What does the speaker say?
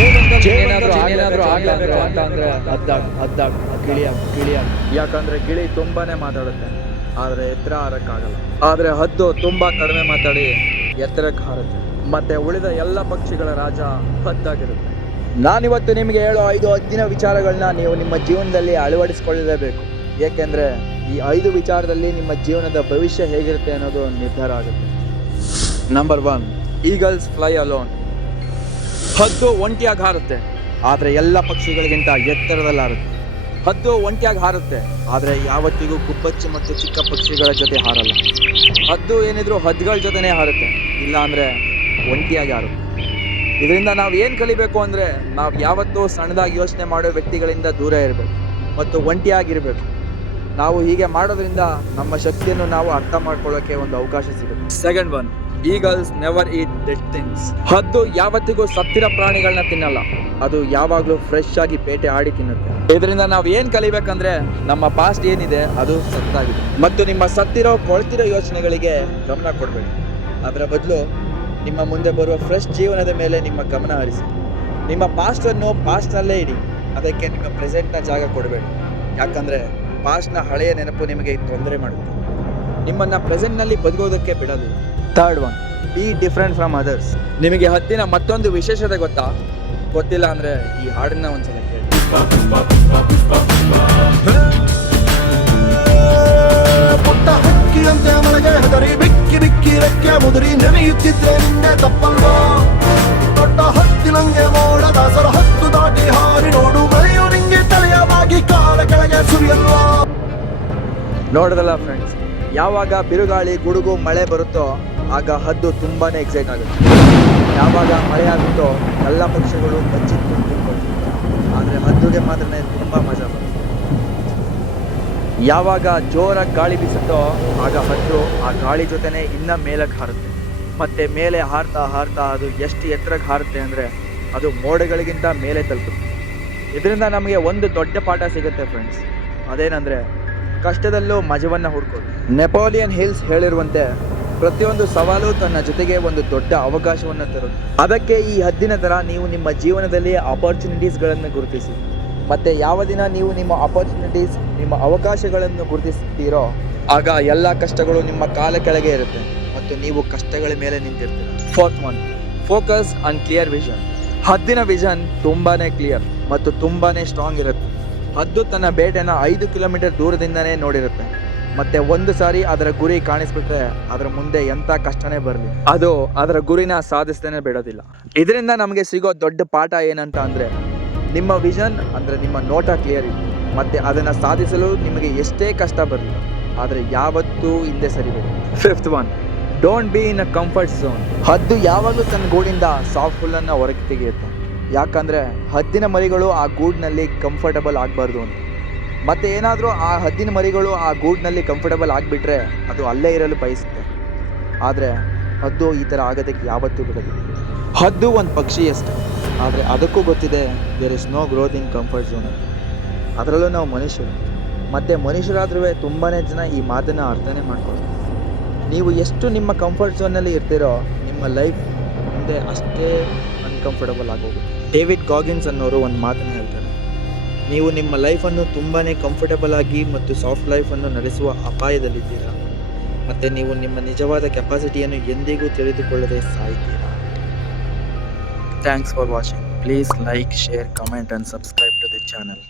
ಏನಾದ್ರೂ ಆಗ್ಲಾದ್ರೆ ಅಂತ ಅಂದ್ರೆ ಹದ್ದಾಗ್ ಗಿಳಿಯ ಯಾಕಂದ್ರೆ ಗಿಳಿ ತುಂಬಾನೇ ಮಾತಾಡುತ್ತೆ ಆದ್ರೆ ಎತ್ತರ ಹಾರಕ್ಕಾಗಲ್ಲ. ಆದ್ರೆ ಹದ್ದು ತುಂಬಾ ಕಡಿಮೆ ಮಾತಾಡಿ ಎತ್ತರಕ್ಕೆ ಹಾರುತ್ತೆ. ಮತ್ತೆ ಉಳಿದ ಎಲ್ಲ ಪಕ್ಷಿಗಳ ರಾಜ ಹದ್ದಾಗಿರುತ್ತೆ. ನಾನಿವತ್ತು ನಿಮಗೆ ಹೇಳೋ 5 ಹದ್ದಿನ ವಿಚಾರಗಳನ್ನ ನೀವು ನಿಮ್ಮ ಜೀವನದಲ್ಲಿ ಅಳವಡಿಸಿಕೊಳ್ಳಲೇಬೇಕು. ಏಕೆಂದ್ರೆ ಈ 5 ವಿಚಾರದಲ್ಲಿ ನಿಮ್ಮ ಜೀವನದ ಭವಿಷ್ಯ ಹೇಗಿರುತ್ತೆ ಅನ್ನೋದು ನಿರ್ಧಾರ ಆಗುತ್ತೆ. Number 1, eagles fly alone. ಹದ್ದು ಒಂಟಿಯಾಗಿ ಹಾರುತ್ತೆ ಆದ್ರೆ ಎಲ್ಲ ಪಕ್ಷಿಗಳಿಗಿಂತ ಎತ್ತರದಲ್ಲಿ ಹಾರುತ್ತೆ. ಹದ್ದು ಒಂಟಿಯಾಗಿ ಹಾರುತ್ತೆ ಆದ್ರೆ ಯಾವತ್ತಿಗೂ ಗುಬ್ಬಚ್ಚಿ ಮತ್ತು ಚಿಕ್ಕ ಪಕ್ಷಿಗಳ ಜೊತೆ ಹಾರಲ್ಲ. ಹದ್ದು ಏನಿದ್ರು ಹದ್ದುಗಳ ಜೊತೆನೇ ಹಾರುತ್ತೆ, ಇಲ್ಲ ಅಂದ್ರೆ ಒಂಟಿಯಾಗಿ ಹಾರುತ್ತೆ. ಇದರಿಂದ ನಾವು ಏನು ಕಲಿಬೇಕು ಅಂದ್ರೆ ನಾವು ಯಾವತ್ತೂ ಸಣ್ಣದಾಗಿ ಯೋಚನೆ ಮಾಡೋ ವ್ಯಕ್ತಿಗಳಿಂದ ದೂರ ಇರಬೇಕು ಮತ್ತು ಒಂಟಿಯಾಗಿರ್ಬೇಕು. ನಾವು ಹೀಗೆ ಮಾಡೋದ್ರಿಂದ ನಮ್ಮ ಶಕ್ತಿಯನ್ನು ನಾವು ಅರ್ಥ ಮಾಡ್ಕೊಳ್ಳೋಕೆ ಒಂದು ಅವಕಾಶ ಸಿಗುತ್ತೆ. ಸೆಕೆಂಡ್ 1, ಈಗಲ್ಸ್ ನೆವರ್ ಈಟ್ ಡೆಡ್ ಥಿಂಗ್ಸ್. ಹದ್ದು ಯಾವತ್ತಿಗೂ ಸತ್ತಿರೋ ಪ್ರಾಣಿಗಳನ್ನ ತಿನ್ನಲ್ಲ, ಅದು ಯಾವಾಗಲೂ ಫ್ರೆಶ್ ಆಗಿ ಬೇಟೆ ಆಡಿ ತಿನ್ನುತ್ತೆ. ಇದರಿಂದ ನಾವು ಏನು ಕಲಿಬೇಕಂದ್ರೆ ನಮ್ಮ ಪಾಸ್ಟ್ ಏನಿದೆ ಅದು ಸತ್ತಾಗಿದೆ ಮತ್ತು ನಿಮ್ಮ ಸತ್ತಿರೋ ಕೊಳ್ತಿರೋ ಯೋಚನೆಗಳಿಗೆ ಗಮನ ಕೊಡಬೇಡಿ. ಅದರ ಬದಲು ನಿಮ್ಮ ಮುಂದೆ ಬರುವ ಫ್ರೆಶ್ ಜೀವನದ ಮೇಲೆ ನಿಮ್ಮ ಗಮನ ಹರಿಸಿ. ನಿಮ್ಮ ಪಾಸ್ಟನ್ನು ಪಾಸ್ಟ್ನಲ್ಲೇ ಇಡಿ, ಅದಕ್ಕೆ ನಿಮ್ಮ ಪ್ರೆಸೆಂಟ್ನ ಜಾಗ ಕೊಡಬೇಡಿ. ಯಾಕಂದರೆ ಪಾಸ್ಟ್ನ ಹಳೆಯ ನೆನಪು ನಿಮಗೆ ತೊಂದರೆ ಮಾಡುತ್ತೆ, ನಿಮ್ಮನ್ನು ಪ್ರೆಸೆಂಟ್ನಲ್ಲಿ ಬದುಕೋದಕ್ಕೆ ಬಿಡೋದು. Third 1, be different from others. ನಿಮಗೆ ಹದ್ದಿನ ಮತ್ತೊಂದು ವಿಶೇಷತೆ ಗೊತ್ತಾ? ಗೊತ್ತಿಲ್ಲ ಅಂದರೆ ಈ ಹಾಡನ್ನ ಒಂದ್ಸಲ ಕೇಳಿ. ಪುಟ್ಟ ಹಕ್ಕಿಯಂತೆ ಮಳೆಗೆ ಹೆದರಿ ಬಿಕ್ಕಿ ಬಿಕ್ಕಿ ರೆಕ್ಕೆ ಮುದುರಿ ನೆನೆಯುತ್ತಿದ್ರೆ ನಿನ್ನೆ ತಪ್ಪಲ್ವಾ? ದೊಡ್ಡ ಹತ್ತಿನಂಗೆ ಮೋಡ ದಾಸರ ಹತ್ತು ದಾಟಿ ಹಾರಿ ನೋಡು, ಮಳೆಯು ನಿಂಗೆ ತಲೆಯ ಬಾಗಿ ಕಾಲ ಕೆಳಗೆ ಸುರಿಯಲ್ವಾ? ನೋಡಿದಲ್ಲ ಫ್ರೆಂಡ್ಸ್, ಯಾವಾಗ ಬಿರುಗಾಳಿ ಗುಡುಗು ಮಳೆ ಬರುತ್ತೋ ಆಗ ಹದ್ದು ತುಂಬಾನೇ ಎಕ್ಸೈಟ್ ಆಗುತ್ತೆ. ಯಾವಾಗ ಮಳೆ ಆಗುತ್ತೋ ಎಲ್ಲ ಪಕ್ಷಿಗಳು ಬಚ್ಚಿ ತುಂಬಿಕೊಳ್ತಾರೆ, ಆದರೆ ಹದ್ದುಗೆ ಮಾತ್ರ ತುಂಬ ಮಜಾ ಬರುತ್ತೆ. ಯಾವಾಗ ಜೋರಾಗಿ ಗಾಳಿ ಬೀಸುತ್ತೋ ಆಗ ಹದ್ದು ಆ ಗಾಳಿ ಜೊತೆನೆ ಇನ್ನ ಮೇಲಕ್ಕೆ ಹಾರುತ್ತೆ. ಮತ್ತೆ ಮೇಲೆ ಹಾರ್ತಾ ಹಾರ್ತಾ ಅದು ಎಷ್ಟು ಎತ್ತರಕ್ಕೆ ಹಾರುತ್ತೆ ಅಂದರೆ ಅದು ಮೋಡಗಳಿಗಿಂತ ಮೇಲೆ ತಲುಪುತ್ತೆ. ಇದರಿಂದ ನಮಗೆ ಒಂದು ದೊಡ್ಡ ಪಾಠ ಸಿಗುತ್ತೆ ಫ್ರೆಂಡ್ಸ್, ಅದೇನಂದರೆ ಕಷ್ಟದಲ್ಲೂ ಮಜವನ್ನು ಹುಡ್ಕೋದು. ನೆಪೋಲಿಯನ್ ಹಿಲ್ಸ್ ಹೇಳಿರುವಂತೆ ಪ್ರತಿಯೊಂದು ಸವಾಲು ತನ್ನ ಜೊತೆಗೆ ಒಂದು ದೊಡ್ಡ ಅವಕಾಶವನ್ನು ತರುತ್ತೆ. ಅದಕ್ಕೆ ಈ ಹದ್ದಿನ ಥರ ನೀವು ನಿಮ್ಮ ಜೀವನದಲ್ಲಿ ಆಪರ್ಚುನಿಟೀಸ್ಗಳನ್ನು ಗುರುತಿಸಿ. ಮತ್ತು ಯಾವ ದಿನ ನೀವು ನಿಮ್ಮ ಆಪರ್ಚುನಿಟೀಸ್, ನಿಮ್ಮ ಅವಕಾಶಗಳನ್ನು ಗುರುತಿಸ್ತೀರೋ ಆಗ ಎಲ್ಲ ಕಷ್ಟಗಳು ನಿಮ್ಮ ಕಾಲ ಕೆಳಗೆ ಇರುತ್ತೆ ಮತ್ತು ನೀವು ಕಷ್ಟಗಳ ಮೇಲೆ ನಿಂತಿರ್ತೀರ. Fourth 1, focus on clear vision. ಹದ್ದಿನ ವಿಷನ್ ತುಂಬಾ ಕ್ಲಿಯರ್ ಮತ್ತು ತುಂಬಾ ಸ್ಟ್ರಾಂಗ್ ಇರುತ್ತೆ. ಹದ್ದು ತನ್ನ ಬೇಟೆನ 5 ಕಿಲೋಮೀಟರ್ ದೂರದಿಂದನೇ ನೋಡಿರುತ್ತೆ. ಮತ್ತೆ ಒಂದು ಸಾರಿ ಅದರ ಗುರಿ ಕಾಣಿಸ್ಬಿಟ್ರೆ ಅದರ ಮುಂದೆ ಎಂಥ ಕಷ್ಟನೇ ಬರಲಿ ಅದು ಅದರ ಗುರಿನ ಸಾಧಿಸ್ತೇನೆ ಬಿಡೋದಿಲ್ಲ. ಇದರಿಂದ ನಮಗೆ ಸಿಗೋ ದೊಡ್ಡ ಪಾಠ ಏನಂತ ಅಂದರೆ ನಿಮ್ಮ ವಿಷನ್ ಅಂದರೆ ನಿಮ್ಮ ನೋಟ ಕ್ಲಿಯರ್ ಇದೆ, ಮತ್ತು ಅದನ್ನು ಸಾಧಿಸಲು ನಿಮಗೆ ಎಷ್ಟೇ ಕಷ್ಟ ಬರಲಿ ಆದರೆ ಯಾವತ್ತೂ ಹಿಂದೆ ಸರಿಬೇಡಿ. Fifth 1, don't be in a comfort zone. ಹದ್ದು ಯಾವಾಗಲೂ ತನ್ನ ಗೂಡಿಂದ ಸಾಫ್ಟ್ ಹುಲ್ಲನ್ನು ಹೊರಗೆ ತೆಗೆಯುತ್ತೆ. ಯಾಕಂದರೆ ಹದ್ದಿನ ಮರಿಗಳು ಆ ಗೂಡಿನಲ್ಲಿ ಕಂಫರ್ಟಬಲ್ ಆಗಬಾರ್ದು ಅಂತ. ಮತ್ತು ಏನಾದರೂ ಆ ಹದ್ದಿನ ಮರಿಗಳು ಆ ಗೂಡಿನಲ್ಲಿ ಕಂಫರ್ಟಬಲ್ ಆಗಿಬಿಟ್ರೆ ಅದು ಅಲ್ಲೇ ಇರಲು ಬಯಸುತ್ತೆ. ಆದರೆ ಹದ್ದು ಈ ಥರ ಆಗೋದಕ್ಕೆ ಯಾವತ್ತೂ ಬಿಡೋದಿಲ್ಲ. ಹದ್ದು ಒಂದು ಪಕ್ಷಿ ಅಷ್ಟೇ, ಆದರೆ ಅದಕ್ಕೂ ಗೊತ್ತಿದೆ there is no growth in comfort zone ಅಂತ. ಅದರಲ್ಲೂ ನಾವು ಮನುಷ್ಯರು, ಮತ್ತು ಮನುಷ್ಯರಾದ್ರೂ ತುಂಬಾ ಜನ ಈ ಮಾತನ್ನು ಅರ್ಥನೇ ಮಾಡ್ಕೊಳ್ಳೋದು. ನೀವು ಎಷ್ಟು ನಿಮ್ಮ ಕಂಫರ್ಟ್ ಝೋನಲ್ಲಿ ಇರ್ತೀರೋ ನಿಮ್ಮ ಲೈಫ್ ಮುಂದೆ ಅಷ್ಟೇ ಅನ್ಕಂಫರ್ಟಬಲ್ ಆಗೋಗುತ್ತೆ. ಡೇವಿಡ್ ಗಾಗಿನ್ಸ್ ಅನ್ನೋರು ಒಂದು ಮಾತನ್ನು ಹೇಳ್ತಾರೆ, ನೀವು ನಿಮ್ಮ ಲೈಫನ್ನು ತುಂಬಾ ಕಂಫರ್ಟಬಲ್ ಆಗಿ ಮತ್ತು ಸಾಫ್ಟ್ ಲೈಫನ್ನು ನಡೆಸುವ ಅಪಾಯದಲ್ಲಿದ್ದೀರಾ, ಮತ್ತು ನೀವು ನಿಮ್ಮ ನಿಜವಾದ ಕೆಪಾಸಿಟಿಯನ್ನು ಎಂದಿಗೂ ತಿಳಿದುಕೊಳ್ಳದೆ ಸಾಯ್ತೀರಾ. Thanks for watching. Please like, share, comment and subscribe to the channel.